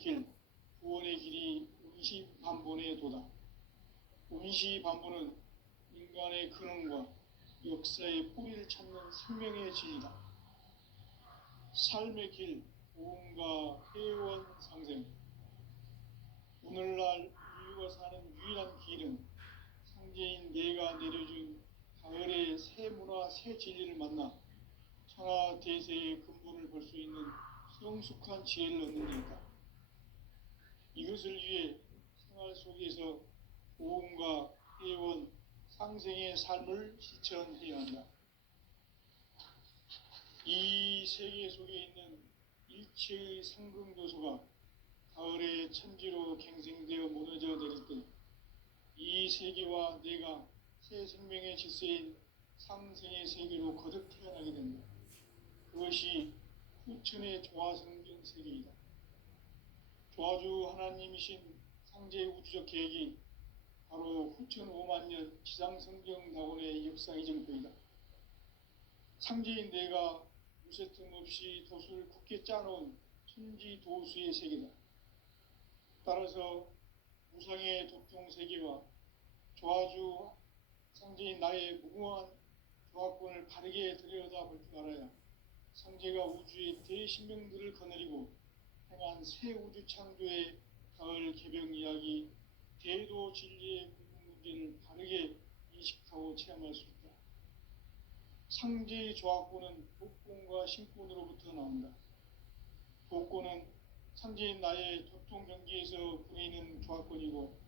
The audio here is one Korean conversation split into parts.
길, 구원의 길이 운시반본에 도다. 운시반본은 인간의 근원과 역사의 뿌리를 찾는 생명의 진리다. 삶의 길, 보험과 회원 상생. 오늘날 인류가 사는 유일한 길은 상제인 내가 내려준 가을의 새 문화, 새 진리를 만나 천하 대세의 근본을 볼 수 있는 성숙한 지혜를 얻는 데이다. 이것을 위해 생활 속에서 보험과 회원, 상생의 삶을 실천해야 한다. 이 세계 속에 있는 일체의 상승도소가 가을의 천지로 갱생되어 무너져 내릴 때 이 세계와 내가 새 생명의 질서인 상생의 세계로 거듭 태어나게 된다. 그것이 후천의 조화성경 세계이다. 조화주 하나님이신 상제 우주적 계획이 바로 후천 5만 년 지상성경 낙원의 역사 이정표이다. 상제인 내가 무쇠 틈 없이 도수를 굳게 짜놓은 천지 도수의 세계다. 따라서 무상의 도통 세계와 조화주 상제인 나의 무궁한 조화권을 바르게 들여다볼 줄 알아야 상제가 우주의 대신명들을 거느리고 행한 새 우주 창조의 가을 개병 이야기, 대도 진리의 궁극 문제를 바르게 인식하고 체험할 수 있다. 상제의 조화권은 복권과 신권으로부터 나온다. 복권은 상제인 나의 도통 경계에서 보이는 조화권이고,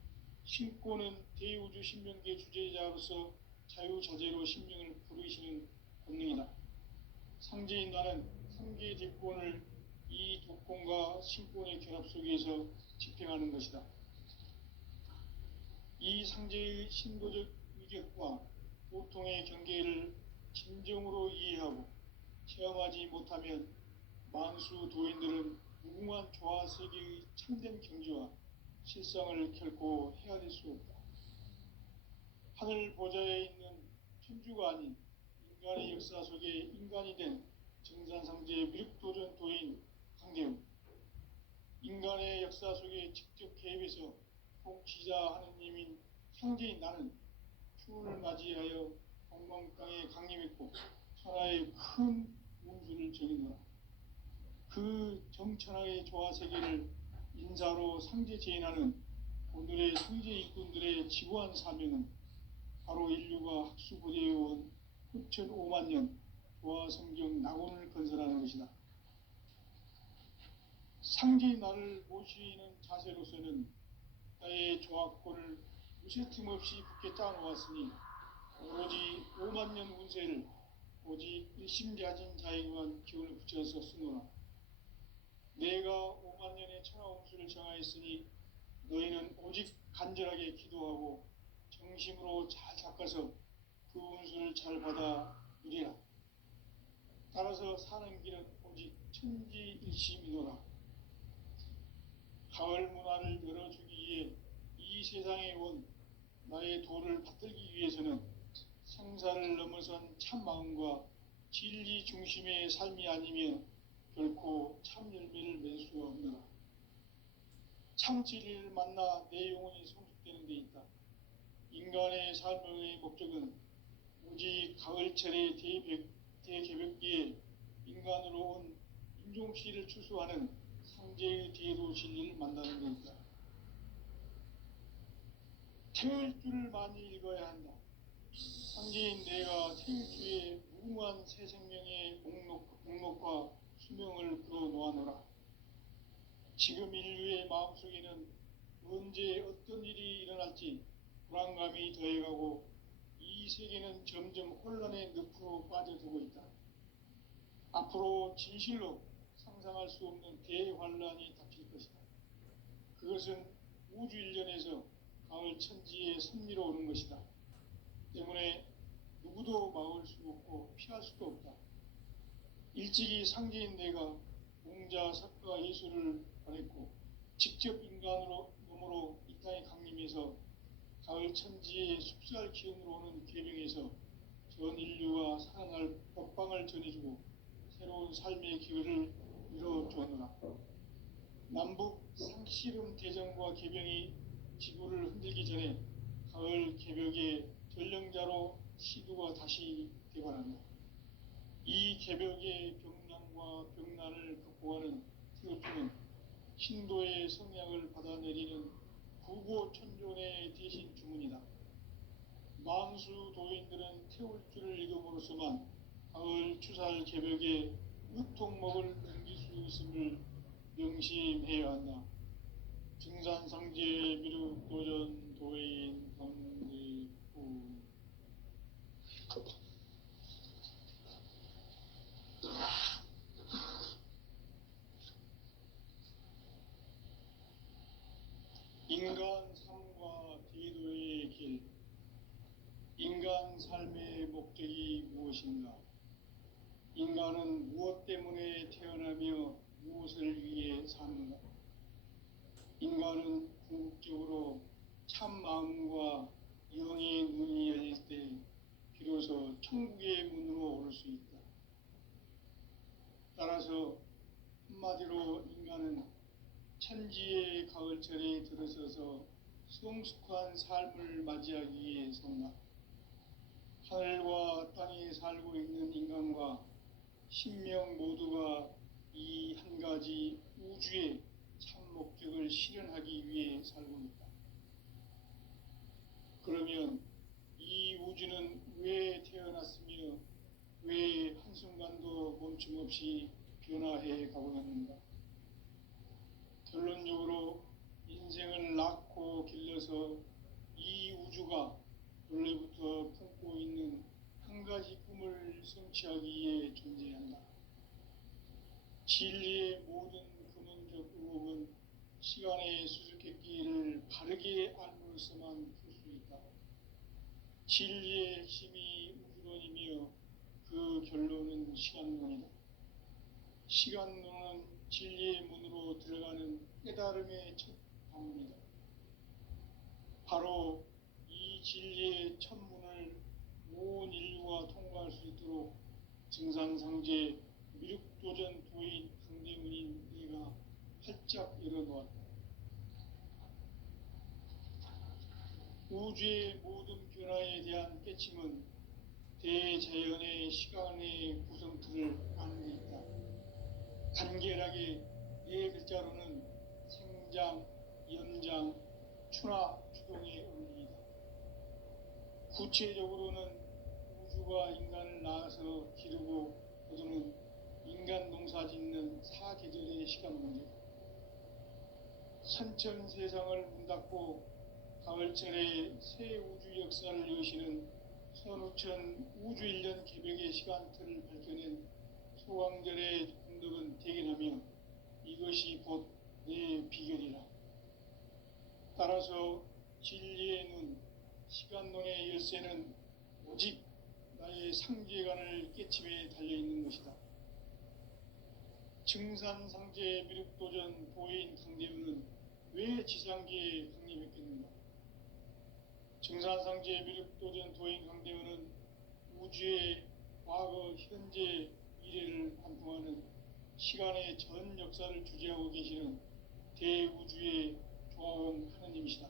신권은 대우주 신명계 주제자로서 자유자재로 신명을 부르시는 권능이다. 상제인 나는 상계 대권을 이 도권과 신권의 결합 속에서 집행하는 것이다. 이 상제의 신도적 위격과 보통의 경계를 진정으로 이해하고 체험하지 못하면 만수 도인들은 무궁한 조화 세계의 참된 경지와 실상을 결코 헤아릴 수 없다. 하늘 보좌에 있는 천주가 아닌 인간의 역사 속에 인간이 된 정산상제 미륵도전 도인 강대우, 인간의 역사 속에 직접 개입해서 통치자 하느님인 상제인 나는 추운을 맞이하여 동방땅에 강림했고 천하의 큰 운수를 정의노라. 그 정천하의 조화세계를 인사로 상제 제인하는 오늘의 상제 일꾼들의 지구한 사명은 바로 인류가 학수부대해온 후천 5만 년 조화성경 낙원을 건설하는 것이다. 상제인 나를 모시는 자세로서는 나의 조화권을 무쇠 틈 없이 굳게 짜놓았으니 오로지 5만 년 운세를 오직 일심자진 자에게만 기운을 붙여서 쓰노라. 내가 5만 년의 천하 운수를 정하였으니 너희는 오직 간절하게 기도하고 정심으로 잘 닦아서 그 운수를 잘 받아 누리라. 따라서 사는 길은 오직 천지일심이노라. 가을 문화를 열어주기 위해 이 세상에 온 나의 도를 받들기 위해서는 생사를 넘어선 참마음과 진리 중심의 삶이 아니면 결코 참 열매를 맺을 수 없느라. 참 진리를 만나 내 영혼이 성숙되는 데 있다. 인간의 삶의 목적은 오직 가을철의 대개벽기에 인간으로 온 인종시를 추수하는 상제의 대도 진리를 만나는 데 있다. 태일 줄을 많이 읽어야 한다. 상제인 내가 태일주의 무궁한 새 생명의 목록과 수명을 풀어놓아노라. 지금 인류의 마음속에는 언제 어떤 일이 일어날지 불안감이 더해가고 이 세계는 점점 혼란의 늪으로 빠져들고 있다. 앞으로 진실로 상상할 수 없는 대환란이 닥칠 것이다. 그것은 우주 일련에서 가을 천지의 섭리로 오는 것이다. 때문에 누구도 막을 수 없고 피할 수도 없다. 일찍이 상제인 내가 공자, 석가, 예수를 보냈고 직접 인간으로 몸으로 이 땅에 강림해서 가을 천지의 숲살 기운으로 오는 계명에서 전 인류가 살아날 법방을 전해주고 새로운 삶의 기회를 이뤄주었노라. 남북 씨름 대전과 개병이 지구를 흔들기 전에 가을 개벽의 전령자로 시두가 다시 되관한다. 이 개벽의 병난과 병난을 극복하는 트로트는 신도의 성향을 받아내리는 구고천존의 대신 주문이다. 만수 도인들은 태울 줄을 읽음으로써만 가을 추살 개벽의 유통목을 넘길 수 있음을 명심해야 한다. 증산상제 미륵도전 도인 강대구. 인간 삶과 대도의 길. 인간 삶의 목적이 무엇인가? 인간은 무엇 때문에 태어나며 무엇을 위해 사는가? 인간은 궁극적으로 참 마음과 영의 눈이 열릴 때 비로소 천국의 문으로 오를 수 있다. 따라서 한마디로 인간은 천지의 가을철에 들어서서 성숙한 삶을 맞이하기 위해 산다. 하늘과 땅에 살고 있는 인간과 신명 모두가 이 한 가지 우주의 참 목적을 실현하기 위해 살고 있다. 그러면 이 우주는 왜 태어났으며 왜 한순간도 멈춤없이 변화해 가고 있는가? 결론적으로 인생을 낳고 길러서 이 우주가 원래부터 품고 있는 한 가지 꿈을 성취하기 위해 존재한다. 진리의 모든 근원적 의혹은 시간의 수수께끼를 바르게 알므로써만 풀 수 있다. 진리의 핵심이 우주론이며 그 결론은 시간론이다. 시간론은 진리의 문으로 들어가는 깨달음의 첫 방문이다. 바로 이 진리의 첫 문을 온 인류가 통과할 수 있도록 증산상제 미륵도전 도인 강대문인 네가 활짝 열어놓았다. 우주의 모든 변화에 대한 깨침은 대자연의 시간의 구성틀을 아는 데 있다. 간결하게 네 글자로는 생장, 연장, 추나 추동의 원리이다. 구체적으로는 우주가 인간을 낳아서 기르고 거두는 인간 농사 짓는 사계절의 시간 문제다. 선천 세상을 문 닫고 가을철에 새 우주 역사를 여시는 선우천 우주 1년 개벽의 시간틀을 밝혀낸 소강절의 공덕은 대견하며 이것이 곧 내 비결이라. 따라서 진리의 눈, 시간론의 열쇠는 오직 나의 상계관을 깨침에 달려있는 것이다. 증산상제 미륵도전 도인 강대문은 왜 지상계에 강림했겠는가? 증산상제 미륵도전 도인 강대문은 우주의 과거, 현재, 미래를 관통하는 시간의 전 역사를 주재하고 계시는 대우주의 조화원 하느님이시다.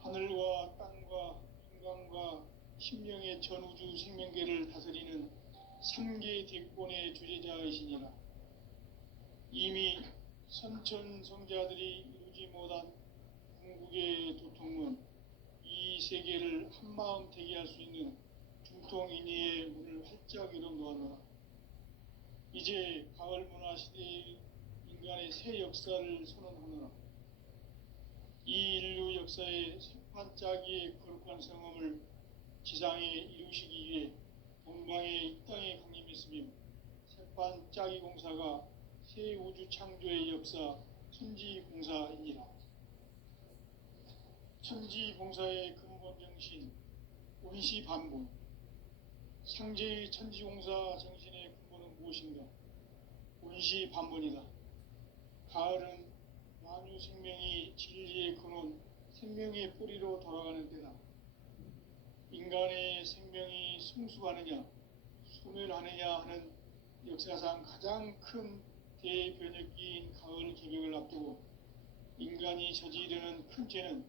하늘과 땅과 인간과 신명의 전우주 생명계를 다스리는 3계 대권의 주재자이시니라. 이미 선천성자들이 이루지 못한 궁극의 도통은 이 세계를 한마음 되게 할 수 있는 중통인의의 문을 활짝 열어놓았노라. 이제 가을 문화 시대의 인간의 새 역사를 선언하노라. 이 인류 역사의 새판짜기의 거룩한 성험을 지상에 이루시기 위해 동방의 이 땅에 강림했으며 새판짜기 공사가 새 우주 창조의 역사 천지공사이니라. 천지공사의 근본 정신 원시반본. 상제의 천지공사 정신의 근본은 무엇인가? 원시반본이다. 가을은 만유 생명이 진리의 근원, 생명의 뿌리로 돌아가는 때다. 인간의 생명이 승수하느냐, 소멸하느냐 하는 역사상 가장 큰 대변혁기인 가을 개벽을 앞두고 인간이 저지르는 큰 죄는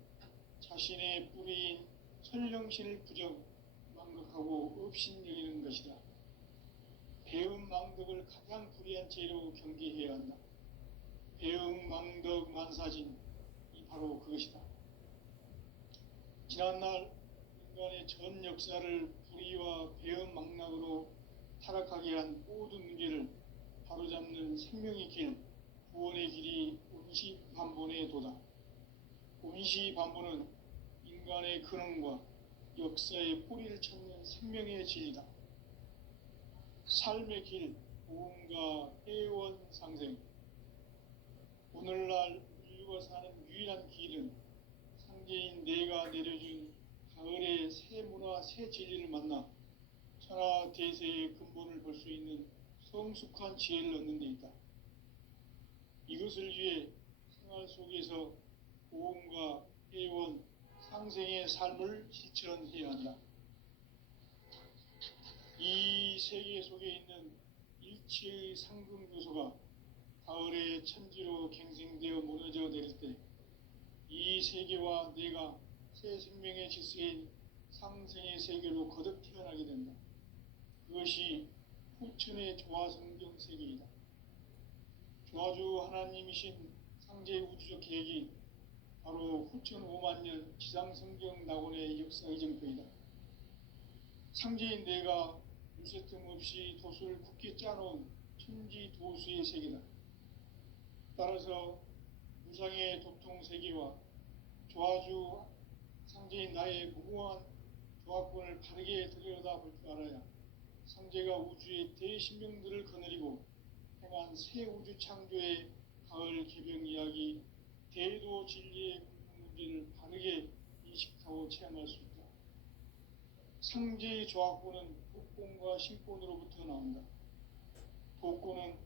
자신의 뿌리인 선령신을 망각하고 업신여기는 것이다. 배은망덕을 가장 불의한 죄로 경계해야 한다. 배은망덕 만사진이 바로 그것이다. 지난날 인간의 전 역사를 불의와 배은망락으로 타락하게 한 모든 문제를 바로잡는 생명의 길, 구원의 길이 운시반본의 도다. 운시반본은 인간의 근원과 역사의 뿌리를 찾는 생명의 진리다. 삶의 길, 보험과 해원상생. 오늘날 인류가 사는 유일한 길은 상제인 내가 내려준 가을의 새 문화, 새 진리를 만나 천하 대세의 근본을 볼 수 있는 성숙한 지혜를 얻는 데 있다. 이것을 위해 생활 속에서 보험과 해원, 상생의 삶을 실천해야 한다. 이 세계 속에 있는 일체의 상금 요소가 가을의 천지로 갱생되어 무너져 내릴 때 이 세계와 내가 새 생명의 질서인 상생의 세계로 거듭 태어나게 된다. 그것이 후천의 조화성경 세계이다. 조화주 하나님이신 상제 우주적 계획이 바로 후천 5만 년 지상성경 낙원의 역사의 정표이다. 상제인 내가 유세틈 없이 도수를 굳게 짜놓은 천지 도수의 세계다. 따라서 무상의 도통 세계와 조화주 상제인 나의 무궁한 조화권을 바르게 들여다볼 줄 알아야 상제가 우주의 대신명들을 거느리고 행한 새 우주 창조의 가을 개병 이야기, 대도 진리의 문제를 바르게 인식하고 체험할 수 있다. 상제의 조화권은 독권과 신권으로부터 나온다. 독권은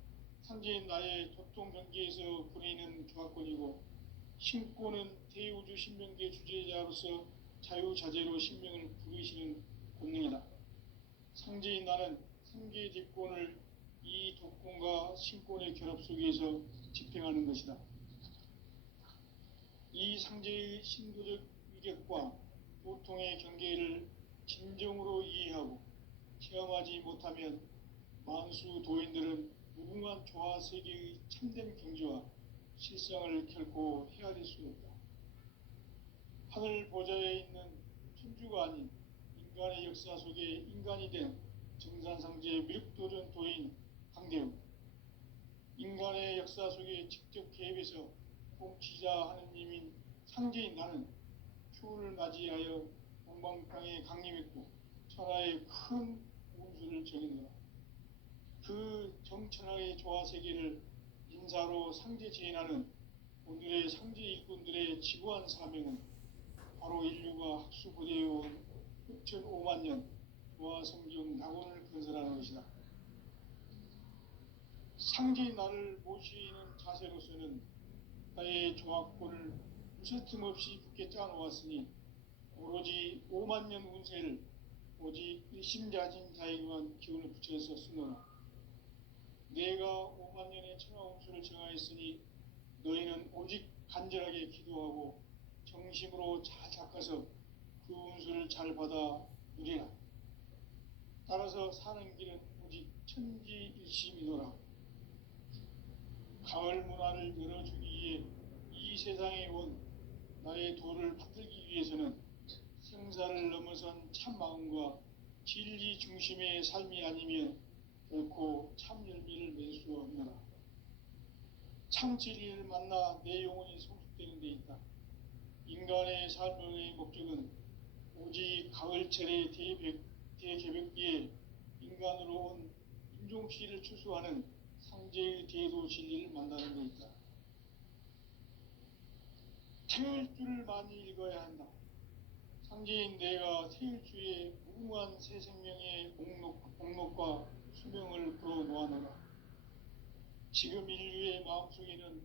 상제인 나의 도통 경계에서 부리는 조화권이고, 신권은 대우주 신명계 주제자로서 자유자재로 신명을 부르시는 권능이다. 상제인 나는 상계 뒷권을 이 독권과 신권의 결합 속에서 집행하는 것이다. 이 상제의 신도적 위격과 도통의 경계를 진정으로 이해하고 체험하지 못하면 만수 도인들은 무궁한 조화세계의 참된 경지와 실상을 결코 헤아릴 수 없다. 하늘 보좌에 있는 천주가 아닌 인간의 역사 속에 인간이 된 정산상제의 미륵도전 도인 강대우, 인간의 역사 속에 직접 개입해서 통치자 하느님인 상제인 나는 추운을 맞이하여 동방땅에 강림했고 천하의 큰 운수를 정했노라. 그 정천하의 조화세계를 인사로 상제 제인하는 오늘의 상제 일꾼들의 지구한 사명은 바로 인류가 학수고대해온 흑천 5만 년 조화성경 낙원을 건설하는 것이다. 상제인 나를 모시는 자세로서는 나의 조화권을 무쇠틈 없이 굳게 짜놓았으니 오로지 5만 년 운세를 오직 일심자진 자에게만 기운을 붙여서 쓰노라. 내가 5만 년의 천하 운수를 정하였으니 너희는 오직 간절하게 기도하고 정심으로 잘 닦아서 그 운수를 잘 받아 누리라. 따라서 사는 길은 오직 천지일심이노라. 가을 문화를 열어주기 위해 이 세상에 온 나의 도를 받들기 위해서는 생사를 넘어선 참마음과 진리 중심의 삶이 아니면 결코 참 열매를 맺을 수 없노라. 참 진리를 만나 내 영혼이 성숙되는 데 있다. 인간의 삶의 목적은 오직 가을철의 대개벽기에 인간으로 온 인종시를 추수하는 상제의 대도 진리를 만나는 데 있다. 태을 줄을 많이 읽어야 한다. 상제인 내가 태일주의 무궁한 새 생명의 목록과 수명을 풀어놓아노라. 지금 인류의 마음속에는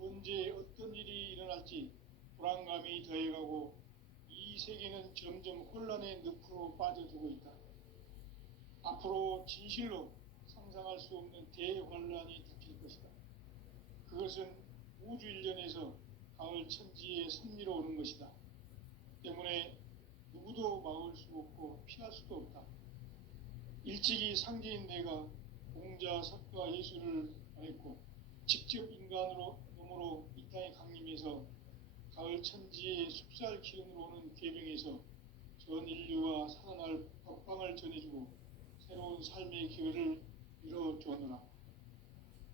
언제 어떤 일이 일어날지 불안감이 더해가고 이 세계는 점점 혼란의 늪으로 빠져들고 있다. 앞으로 진실로 상상할 수 없는 대환란이 닥칠 것이다. 그것은 우주 일련에서 가을 천지의 섭리로 오는 것이다. 때문에 누구도 막을 수 없고 피할 수도 없다. 일찍이 상제인 내가 공자, 석가, 예수를 말했고 직접 인간으로 몸으로 이 땅에 강림해서 가을 천지의 숲살 기운으로 오는 계명에서 전 인류가 살아날 법방을 전해주고 새로운 삶의 기회를 이뤄주었노라.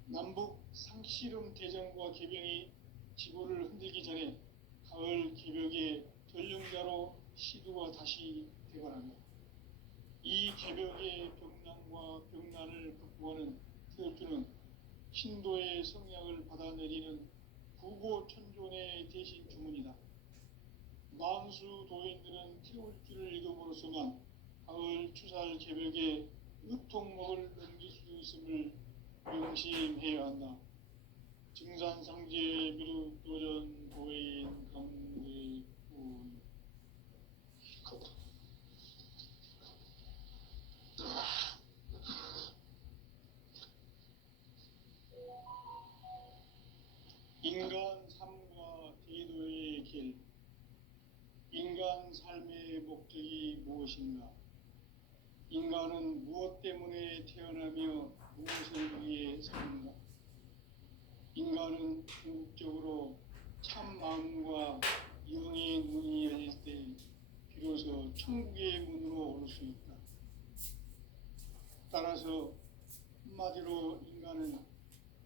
남북 상씨름 대전과 계병이 지구를 흔들기 전에 가을 개벽의 전령자로 시두가 다시 되관하며 이 개벽의 병난과 병난을 극복하는 태엽주는 신도의 성약을 받아내리는 구고천존의 대신 주문이다. 만수 도인들은 태울주를 읽음으로써만 가을 추살 개벽의 의통목을 넘길 수 있음을 명심해야 한다. 증산상제 미륵도전 도인 강대군 인간 삶과 대도의 길. 인간 삶의 목적이 무엇인가? 인간은 무엇 때문에 태어나며 무엇을 위해 사는가? 인간은 궁극적으로 참 마음과 영의 문이 열릴 때 비로소 천국의 문으로 오를 수 있다. 따라서 한마디로 인간은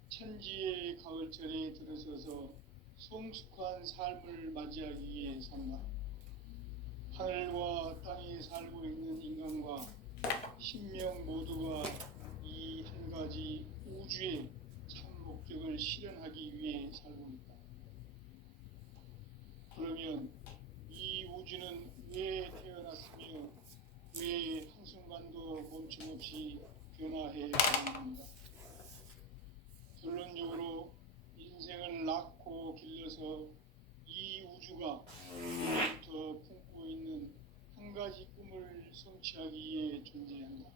천지의 가을철에 들어서서 성숙한 삶을 맞이하기 위해 산다. 하늘과 땅에 살고 있는 인간과 신명 모두가 이 한 가지 우주의 참 목적을 실현하기 위해 살고 있다. 그러면 이 우주는 왜 태어났으며 왜 한순간도 멈춤없이 변화해 가는가? 결론적으로 인생을 낳고 길러서 이 우주가 예부터 품고 있는 한 가지 꿈을 성취하기 위해 존재한다.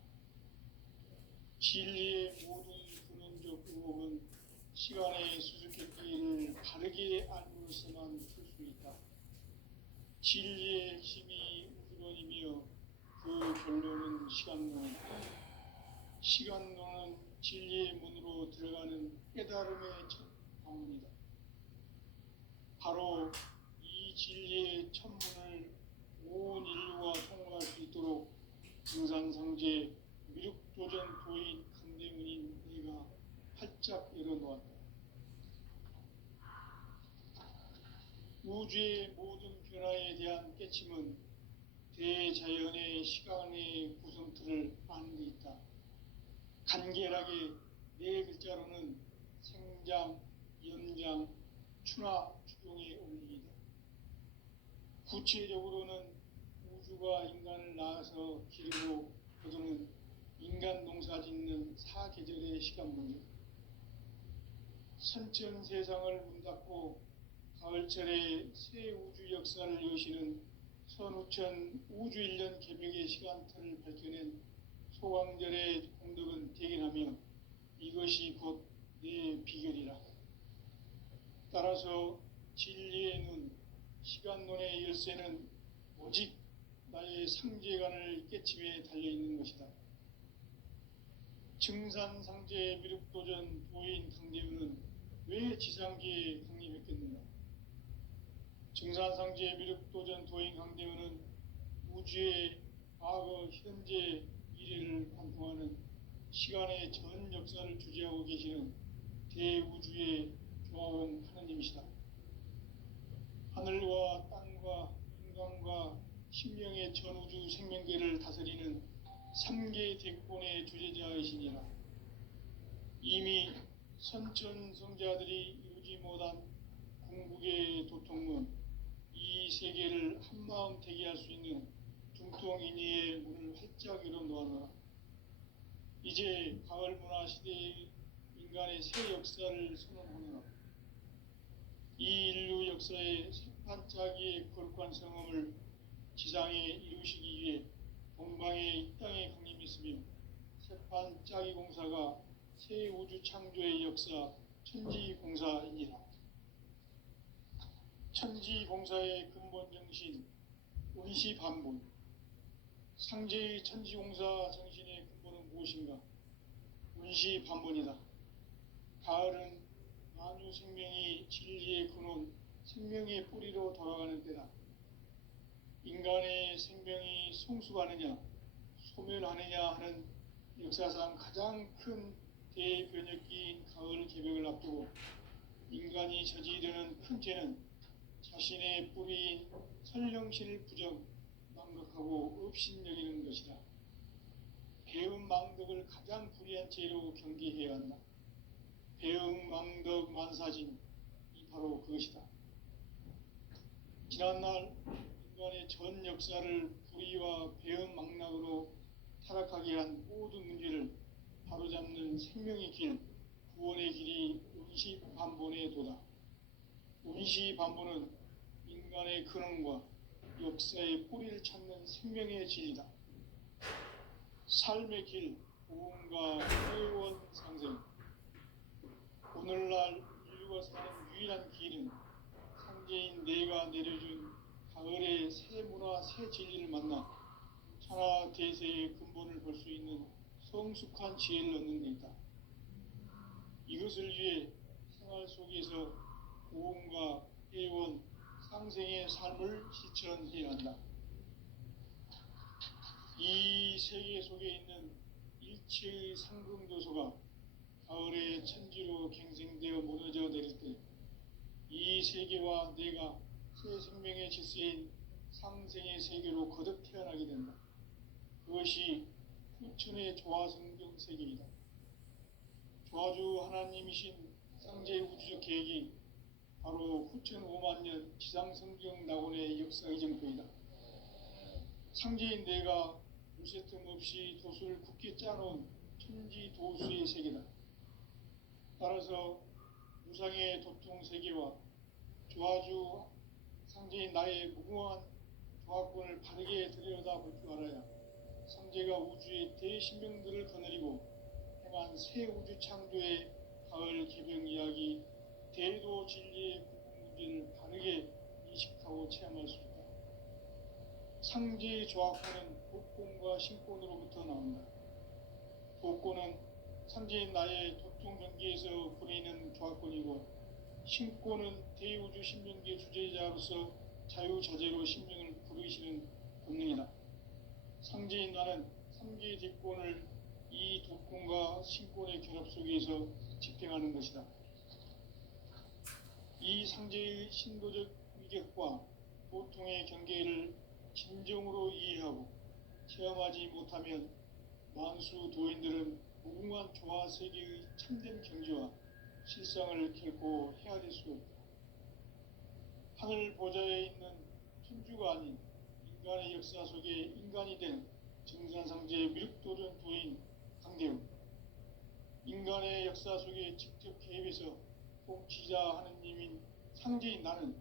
진리의 모든 근원적 의혹은 시간의 수수께끼를 바르게 알므로서만 풀 수 있다. 진리의 핵심이 우주론이며 그 결론은 시간론이다. 시간론은 진리의 문으로 들어가는 깨달음의 첫 방문이다. 바로 이 진리의 천문을 온 인류가 통과할 수 있도록 증산상제 미륵도전 도인 강대문인 네가 활짝 열어놓았다. 우주의 모든 변화에 대한 깨침은 대자연의 시간의 구성틀을 아는 데 있다. 간결하게 네 글자로는 생장, 연장, 추나 추동의 원리이다. 구체적으로는 우주가 인간을 낳아서 기르고 거두는 인간 농사 짓는 사계절의 시간 문제. 선천 세상을 문 닫고 가을철에 새 우주 역사를 여시는 선우천 우주 1년 개벽의 시간틀을 밝혀낸 소강절의 공덕은 대견하며 이것이 곧 내 비결이라. 따라서 진리의 눈, 시간론의 열쇠는 오직 나의 상제관을 깨침에 달려있는 것이다. 증산상제 미륵도전 도인 강대우는 왜 지상계에 강림했겠는가? 증산상제 미륵도전 도인 강대우는 우주의 과거, 현재, 미래를 관통하는 시간의 전 역사를 주재하고 계시는 대우주의 조화원 하느님이시다. 하늘과 땅과 인간과 신명의 전우주 생명계를 다스리는 3개 대권의 주재자이시니라. 이미 선천성자들이 이루지 못한 궁극의 도통문, 이 세계를 한마음 되게 할 수 있는 중통인의의 문을 활짝 열어놓아라. 이제 가을 문화 시대의 인간의 새 역사를 선언하노라. 이 인류 역사의 새반짝이의 거룩한 성험을 지상에 이루시기 위해 동방의 이 땅에 강림했으며 새반짝이 공사가 새 우주 창조의 역사 천지공사이니라. 천지공사의 근본 정신, 운시반본. 상제의 천지공사 정신의 근본은 무엇인가? 운시반본이다. 가을은 만유 생명이 진리의 근원, 생명의 뿌리로 돌아가는 때다. 인간의 생명이 성숙하느냐, 소멸하느냐 하는 역사상 가장 큰 대변혁기인 가을 개벽을 앞두고 인간이 저지르는 큰 죄는 자신의 뿌리인 선령신을 부정, 망각하고 업신여기는 것이다. 배은망덕을 가장 불의한 죄로 경계해야 한다. 배은망덕 만사진, 이 바로 그것이다. 지난날 인간의 전 역사를 불의와 배은망락으로 타락하게 한 모든 문제를 바로잡는 생명의 길, 구원의 길이 운시반본의 도다. 운시반본은 인간의 근원과 역사의 뿌리를 찾는 생명의 진리다. 삶의 길, 보험과 회원 상생. 오늘날 인류가 사는 유일한 길은 상제인 내가 내려준 가을의 새 문화, 새 진리를 만나 천하 대세의 근본을 볼 수 있는 성숙한 지혜를 얻는 데 있다. 이것을 위해 생활 속에서 보험과 회원, 상생의 삶을 실천해야 한다. 이 세계 속에 있는 일체의 상금도소가 가을의 천지로 갱생되어 무너져 내릴 때 이 세계와 내가 새 생명의 질서인 상생의 세계로 거듭 태어나게 된다. 그것이 후천의 조화성경 세계이다. 조화주 하나님이신 상제의 우주적 계획이 바로 후천 5만 년 지상성경 낙원의 역사의 정토이다. 상제인 내가 무쇠 틈 없이 도수를 굳게 짜놓은 천지 도수의 세계다. 따라서 무상의 도통 세계와 조화주 상제인 나의 무궁한 조화권을 바르게 들여다볼 줄 알아야 상제가 우주의 대신명들을 거느리고 행한 새 우주 창조의 가을 개병 이야기, 대도 진리의 궁극 문제를 바르게 인식하고 체험할 수 있다. 상제의 조화권은 복권과 신권으로부터 나온다. 복권은 상제인 나의 도통 경계에서 부리는 조화권이고, 신권은 대우주 신명계 주제자로서 자유자재로 신명을 부르시는 본능이다. 상제인 나는 3개의 대권을 이 도권과 신권의 결합 속에서 집행하는 것이다. 이 상제의 신도적 위격과 보통의 경계를 진정으로 이해하고 체험하지 못하면 만수 도인들은 무궁한 조화 세계의 참된 경지와 실상을 결코 헤아릴 수 없다. 하늘 보좌에 있는 천주가 아닌 인간의 역사 속에 인간이 된 정산상제의 미륵도전 도인 강대우, 인간의 역사 속에 직접 개입해서 복지자 하느님인 상제인 나는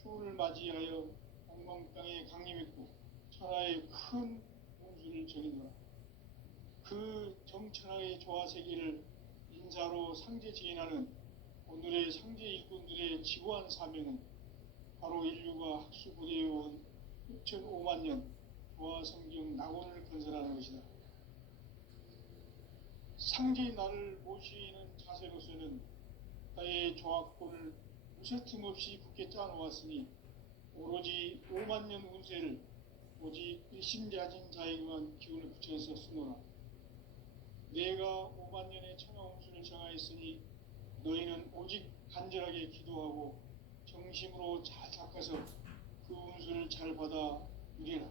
추운을 맞이하여 엉망땅에 강림했고 천하의 큰 공수를 전이노라. 그 정천하의 조화세계를 인사로 상제 지인하는 오늘의 상제 일꾼들의 지구한 사명은 바로 인류가 학수부대해온 6,5만 년 조화성경 낙원을 건설하는 것이다. 상제의 나를 모시는 자세로서는 나의 조화권을 무쇠 틈 없이 굳게 짜놓았으니 오로지 5만 년 운세를 오직 일심자진 자에게만 기운을 붙여서 쓰노라. 내가 5만 년의 천하 운수를 정하였으니 너희는 오직 간절하게 기도하고 정심으로 잘 닦아서 그 운수를 잘 받아 누리라.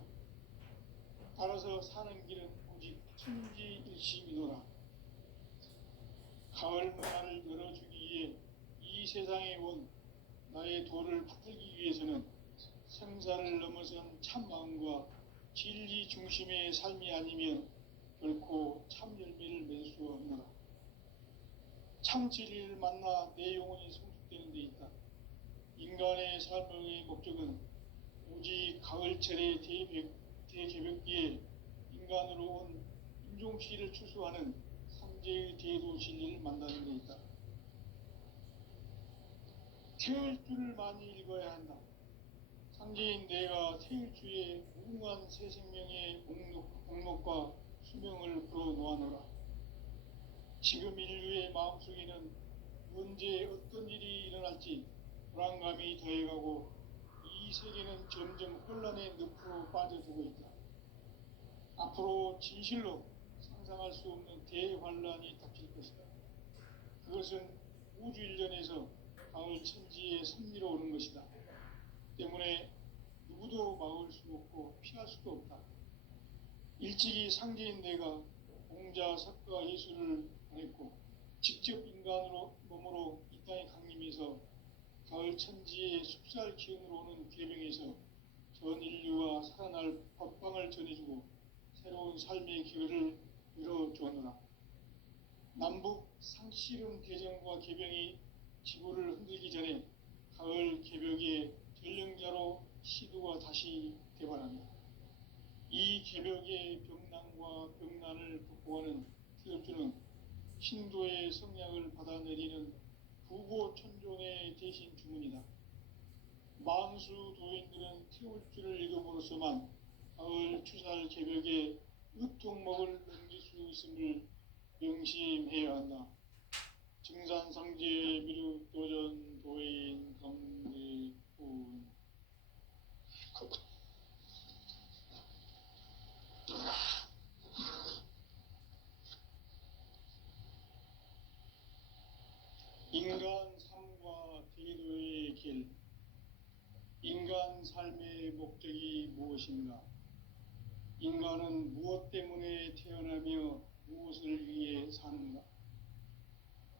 따라서 사는 길은 오직 천지일심이노라. 가을 문화를 열어주기 위해 이 세상에 온 나의 도를 받들기 위해서는 생사를 넘어선 참마음과 진리 중심의 삶이 아니면 결코 참 열매를 맺을 수 없노라. 참 진리를 만나 내 영혼이 성숙되는 데 있다. 인간의 삶의 목적은 오직 가을철의 대개벽기에 인간으로 온 인종시를 추수하는 상제의 대도 진리를 만나는 데 있다. 태일주를 많이 읽어야 한다. 상제인 내가 태일주에 무궁한 새 생명의 목록과 수명을 풀어놓아노라. 지금 인류의 마음속에는 언제 어떤 일이 일어날지 불안감이 더해가고 이 세계는 점점 혼란의 늪으로 빠져들고 있다. 앞으로 진실로 상상할 수 없는 대환란이 닥칠 것이다. 그것은 우주 일전에서 가을 천지의 섭리로 오는 것이다. 때문에 누구도 막을 수 없고 피할 수도 없다. 일찍이 상제인 내가 공자, 석가, 예수를 보냈고 직접 인간으로 몸으로 이 땅에 강림해서 가을 천지의 숲살 기운으로 오는 계명에서 전 인류와 살아날 법방을 전해주고 새로운 삶의 기회를 이뤄주었노라. 남북 상씨름 대전과 개병이 지구를 흔들기 전에 가을 개벽의 전령자로 시도가 다시 개발합니다. 이 개벽의 병난과 병난을 극복하는 태엽주는 신도의 성약을 받아내리는 부고천존의 대신 주문이다. 만수 도인들은 태울주를 읽음으로써만 가을 추살 개벽의 으통목을 넘길 수 있음을 명심해야 한다. 증산상제 미륵 도전 도인 강대군. 인간 삶과 대도의 길. 인간 삶의 목적이 무엇인가? 인간은 무엇 때문에 태어나며 무엇을 위해 사는가?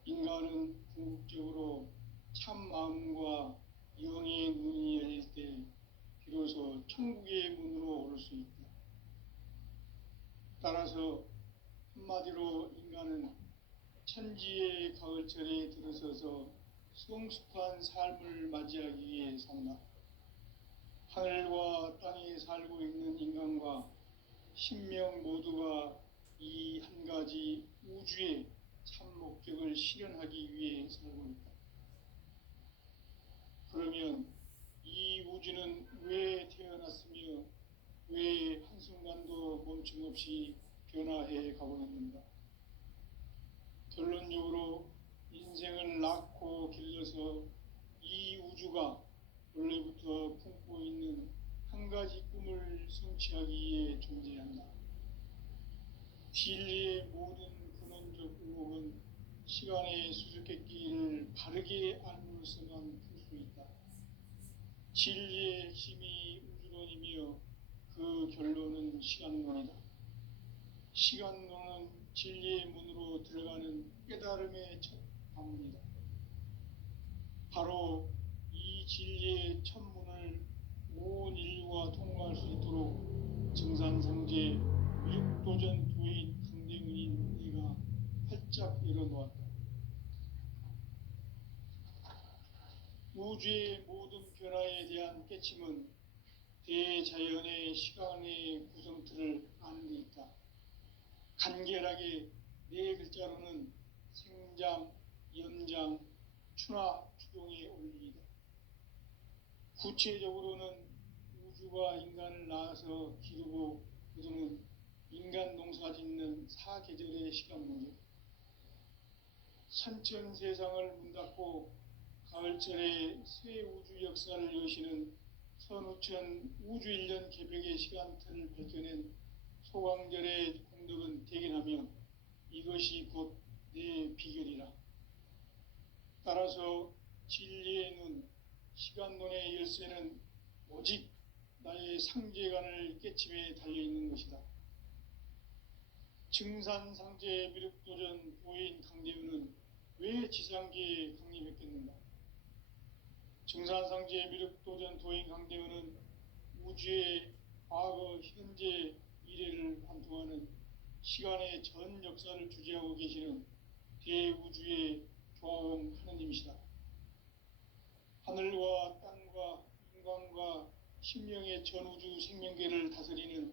인간은 궁극적으로 참 마음과 영의 눈이 열릴 때 비로소 천국의 문으로 오를 수 있다. 따라서 한마디로 인간은 천지의 가을철에 들어서서 성숙한 삶을 맞이하기 위해 산다. 하늘과 땅에 살고 있는 인간과 신명 모두가 이 한 가지 우주의 참 목적을 실현하기 위해 살고 있다. 그러면 이 우주는 왜 태어났으며 왜 한순간도 멈춤없이 변화해 가고 있는가? 결론적으로 인생을 낳고 길러서 이 우주가 원래부터 품고 있는 한 가지 꿈을 성취하기 위해 존재한다. 진리의 모든 근원적 의혹은 시간의 수수께끼를 바르게 알므로서만 풀 수 있다. 진리의 핵심이 우주론이며 그 결론은 시간론이다. 시간론은 진리의 문으로 들어가는 깨달음의 첫 방문이다. 바로 이 진리의 첫 문을 온 인류가 통과할 수 있도록 증산상제 미륵도전 도인 강대문인 내가 활짝 열어놓았다. 우주의 모든 변화에 대한 깨침은 대자연의 시간의 구성틀을 아는 데 있다. 간결하게 네 글자로는 생장, 연장, 추나 추동의 원리이다. 구체적으로는 우주가 인간을 낳아서 기르고 그동안 인간 농사 짓는 사계절의 시간 문제, 선천 세상을 문 닫고 가을철에 새 우주 역사를 여시는 선우천 우주 1년 개벽의 시간틀을 밝혀낸 소강절의 공덕은 대견하며 이것이 곧 내 비결이라. 따라서 진리의 눈, 시간론의 열쇠는 오직 나의 상제관을 깨침에 달려있는 것이다. 증산상제 미륵도전 도인 강대우는 왜 지상계에 강림했겠는가? 증산상제 미륵도전 도인 강대우는 우주의 과거, 현재, 미래를 관통하는 시간의 전 역사를 주재하고 계시는 대우주의 조화원 하느님이시다. 하늘과 땅과 인간과 신명의 전우주 생명계를 다스리는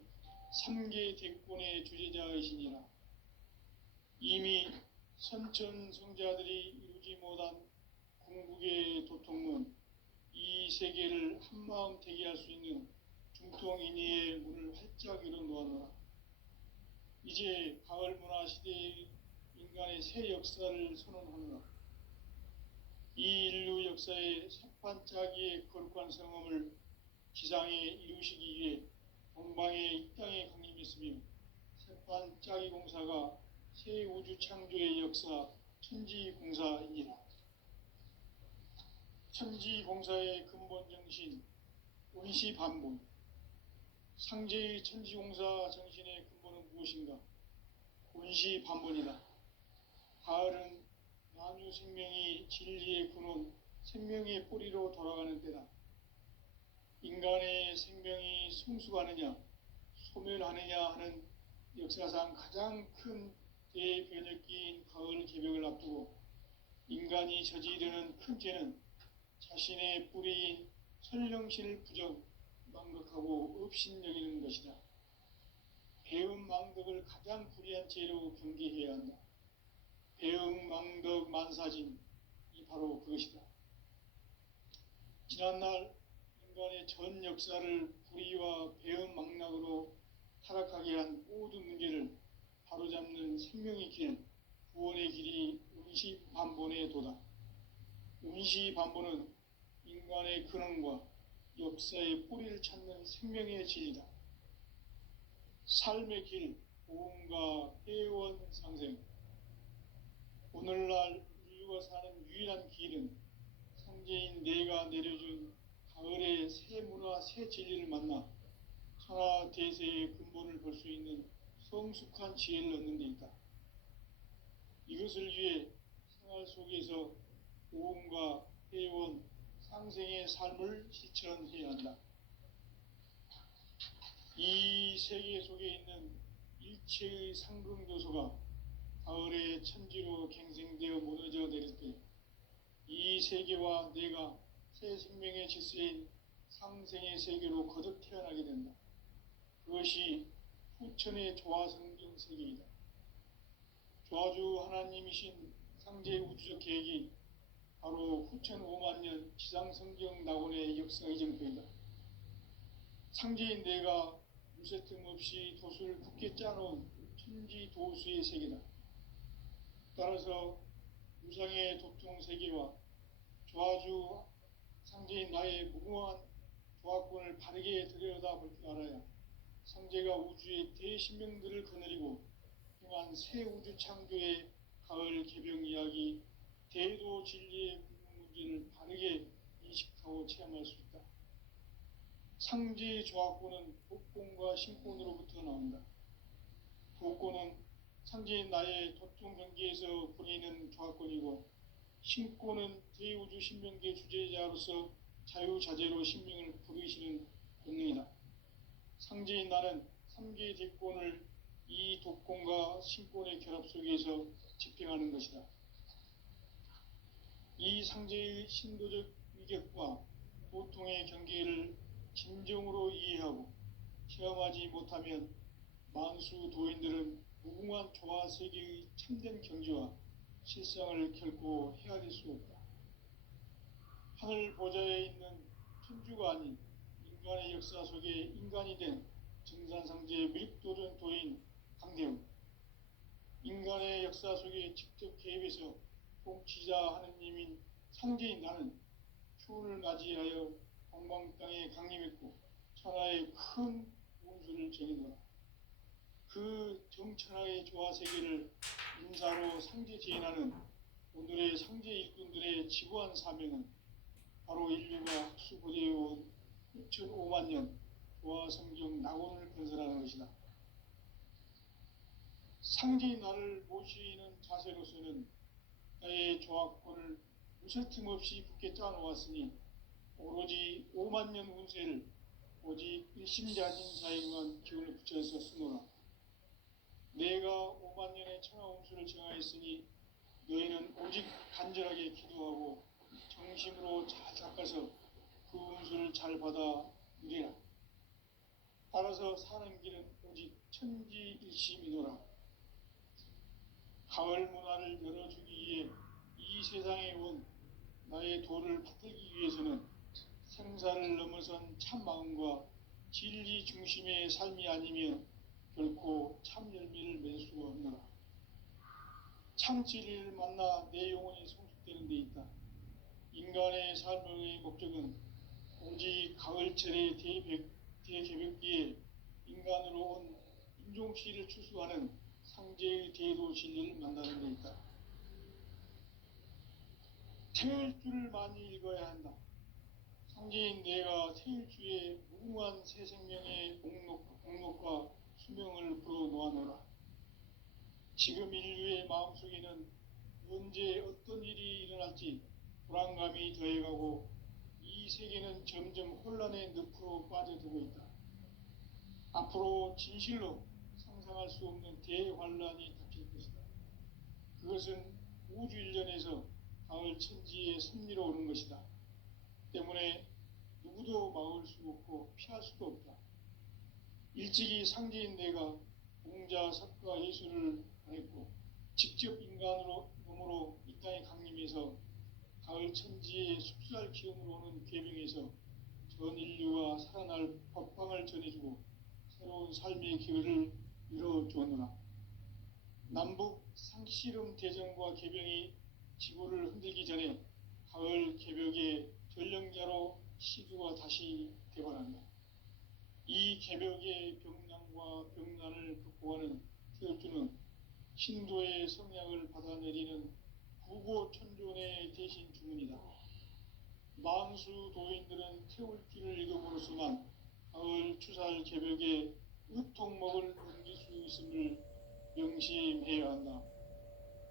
3계 대권의 주재자이시니라. 이미 선천 성자들이 이루지 못한 궁극의 도통문, 세계를 한마음 되게 할 수 있는 중통인의의 문을 활짝 열어놓았노라. 이제 가을 문화 시대의 인간의 새 역사를 선언하노라. 이 인류 역사의 새판짜기의 거룩한 성험을 지상에 이루시기 위해 동방의 이 땅에 강림했으며 새판짜기 공사가 새 우주 창조의 역사 천지공사이니라. 천지공사의 근본 정신 원시반본. 상제의 천지공사 정신의 근본은 무엇인가? 원시반본이다. 가을은 만유 생명이 진리의 근원, 생명의 뿌리로 돌아가는 때다. 인간의 생명이 성숙하느냐, 소멸하느냐 하는 역사상 가장 큰 대변혁기인 가을 개벽을 앞두고 인간이 저지르는 큰 죄는 자신의 뿌리인 설령신을 부정, 망각하고 업신여기는 것이다. 배음 망덕을 가장 불의한 죄로 경계해야 한다. 배음 망덕 만사짐이 바로 그것이다. 지난날 인간의 전 역사를 불의와 배음 망락으로 타락하게 한 모든 문제를 바로잡는 생명의 길, 구원의 길이 운시반본의 도다. 운시반본은 인간의 근원과 역사의 뿌리를 찾는 생명의 진리다. 삶의 길, 보험과 회원 상생. 오늘날 인류가 사는 유일한 길은 상제인 내가 내려준 가을의 새 문화, 새 진리를 만나 천하 대세의 근본을 볼 수 있는 성숙한 지혜를 얻는 데 있다. 이것을 위해 생활 속에서 보험과 회원, 상생의 삶을 실천해야 한다. 이 세계 속에 있는 일체의 상급 요소가 가을의 천지로 갱생되어 무너져 내릴 때 이 세계와 내가 새 생명의 질서인 상생의 세계로 거듭 태어나게 된다. 그것이 후천의 조화성경 세계이다. 조화주 하나님이신 상제의 우주적 계획이 바로 후천 5만 년 지상성경 낙원의 역사의 정표이다. 상제인 내가 무쇠틈 없이 도수를 굳게 짜놓은 천지 도수의 세계다. 따라서 무상의 도통 세계와 조화주 상제인 나의 무궁한 조화권을 바르게 들여다볼 줄 알아야 상제가 우주의 대신명들을 거느리고 행한 새 우주 창조의 가을 개병 이야기, 대도 진리의 궁극 문제를 바르게 인식하고 체험할 수 있다. 상제의 조화권은 독권과 신권으로부터 나온다. 독권은 상제인 나의 도통 경계에서 보내는 조화권이고, 신권은 대우주 신명계 주제자로서 자유자재로 신명을 부르시는 권능이다. 상제인 나는 3개의 대권을 이 독권과 신권의 결합 속에서 집행하는 것이다. 이 상제의 신도적 위격과 도통의 경계를 진정으로 이해하고 체험하지 못하면 만수 도인들은 무궁한 조화 세계의 참된 경지와 실상을 결코 헤아릴 수 없다. 하늘 보좌에 있는 천주가 아닌 인간의 역사 속에 인간이 된 정산상제의 밀도전 도인 강대웅, 인간의 역사 속에 직접 개입해서 통치자 하느님인 상제인 나는 추운을 맞이하여 동방 땅에 강림했고 천하의 큰 운수를 정해놓아 그 정천하의 조화 세계를 인사로 상제 제인하는 오늘의 상제 일꾼들의 지구한 사명은 바로 인류가 학수고대해온 6,5만 년 조화 성경 낙원을 건설하는 것이다. 상제인 나를 모시는 자세로서는 나의 조화권을 무쇠틈 없이 굳게 짜놓았으니 오로지 5만 년 운세를 오직 일심자진 자에게만 기운을 붙여서 쓰노라. 내가 5만 년의 천하 운수를 정하였으니 너희는 오직 간절하게 기도하고 정심으로 잘 닦아서 그 운수를 잘 받아 누리라. 따라서 사는 길은 오직 천지일심이노라. 가을 문화를 열어주기 위해 이 세상에 온 나의 도를 받들기 위해서는 생사를 넘어선 참 마음과 진리 중심의 삶이 아니면 결코 참 열매를 맺을 수가 없노라. 참 진리를 만나 내 영혼이 성숙되는 데 있다. 인간의 삶의 목적은 오직 가을철의 대개벽기에 인간으로 온 인종시를 추수하는 상제의 대도 진리를 만나는 데 있다. 태일주를 많이 읽어야 한다. 상제인 내가 태일주의 무궁한 새 생명의 공록과 수명을 불어놓아노라. 지금 인류의 마음속에는 언제 어떤 일이 일어날지 불안감이 더해가고 이 세계는 점점 혼란의 늪으로 빠져들고 있다. 앞으로 진실로 상상할 수 없는 대환란이 닥칠 것이다. 그것은 우주 일련에서 가을 천지에 섭리로 오는 것이다. 때문에 누구도 막을 수 없고 피할 수도 없다. 일찍이 상제인 내가 공자, 석가, 예수를 보냈고 직접 인간으로 몸으로 이 땅에 강림해서 가을 천지의 숲살 기운으로 오는 계명에서 전 인류가 살아날 법방을 전해주고 새로운 삶의 기회를 이뤄주었노라. 남북 상씨름 대전과 개병이 지구를 흔들기 전에 가을 개벽의 전령자로 시두가 다시 되어간다. 이 개벽의 병난과 병난을 극복하는 태엽주는 신도의 성약을 받아내리는 구고천존의 대신 주문이다. 만수 도인들은 태울주를 읽어보로서만 가을 추살 개벽의 의통목을 넘길 수 있음을 명심해야 한다.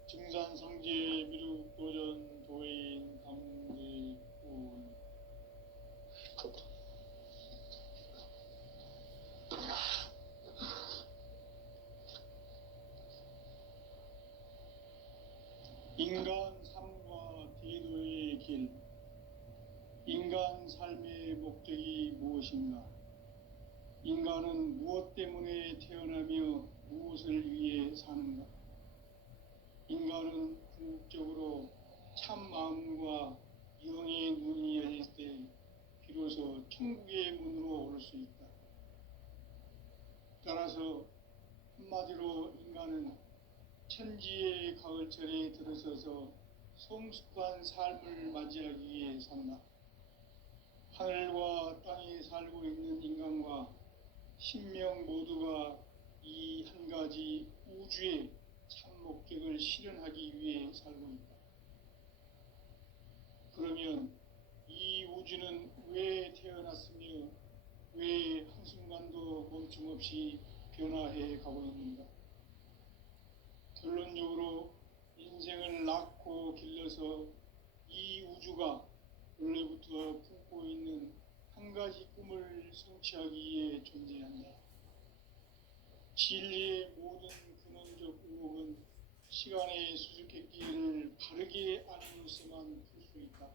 증산상제 미륵도전 도인 강대군. 인간 삶과 대도의 길. 인간 삶의 목적이 무엇인가? 인간은 무엇 때문에 태어나며 무엇을 위해 사는가? 인간은 궁극적으로 참 마음과 영의 눈이 열릴 때 비로소 천국의 문으로 오를 수 있다. 따라서 한마디로 인간은 천지의 가을철에 들어서서 성숙한 삶을 맞이하기 위해 산다. 하늘과 땅에 살고 있는 인간과 신명 모두가 이 한 가지 우주의 참 목적을 실현하기 위해 살고 있다. 그러면 이 우주는 왜 태어났으며 왜 한순간도 멈춤없이 변화해 가고 있는가? 결론적으로 인생을 낳고 길러서 이 우주가 원래부터 품고 있는 한 가지 꿈을 성취하기 위해 존재한다. 진리의 모든 근원적 의혹은 시간의 수수께끼를 바르게 알므로서만 풀 수 있다.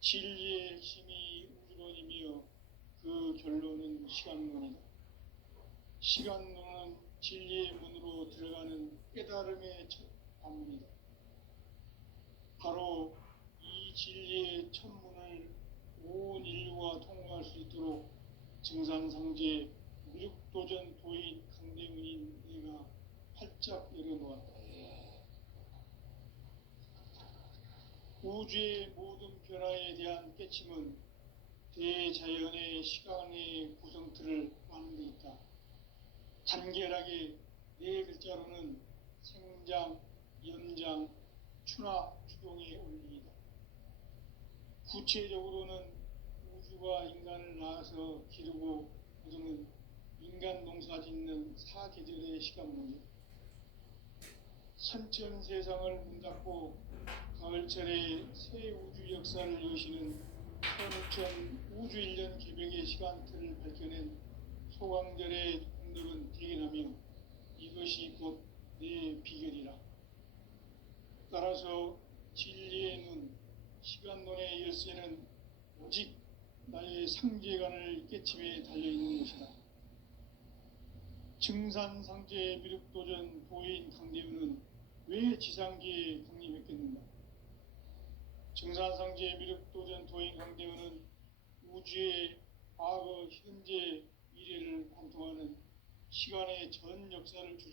진리의 핵심이 우주론이며 그 결론은 시간론이다. 시간론은 진리의 문으로 들어가는 깨달음의 첫 방문이다. 바로 이 진리의 첫 문을 온 인류가 통과할 수 있도록 증산상제 미륵도전 도인 강대문인 내가 활짝 열어놓았다. 우주의 모든 변화에 대한 깨침은 대자연의 시간의 구성틀을 아는 데 있다. 간결하게 네 글자로는 생장, 연장, 추나 추동의 원리이다. 구체적으로는 우주가 인간을 낳아서 기르고 거두는 인간 농사 짓는 사계절의 시간문제. 선천 세상을 문닫고 가을철에 새 우주 역사를 여시는 현우천 우주 1년 개벽의 시간틀을 밝혀낸 소강절의 공덕은 대견하며 이것이 곧 내 비결이라. 따라서 진리의 눈, 시간론의 열쇠는 오직 나의 상제관을 깨침에 달려있는 것이다. 증산상제 미륵도전 도인 강대우는 왜 지상계에 강림했겠는가? 증산상제 미륵도전 도인 강대우는 우주의 과거, 현재, 미래를 관통하는 시간의 전 역사를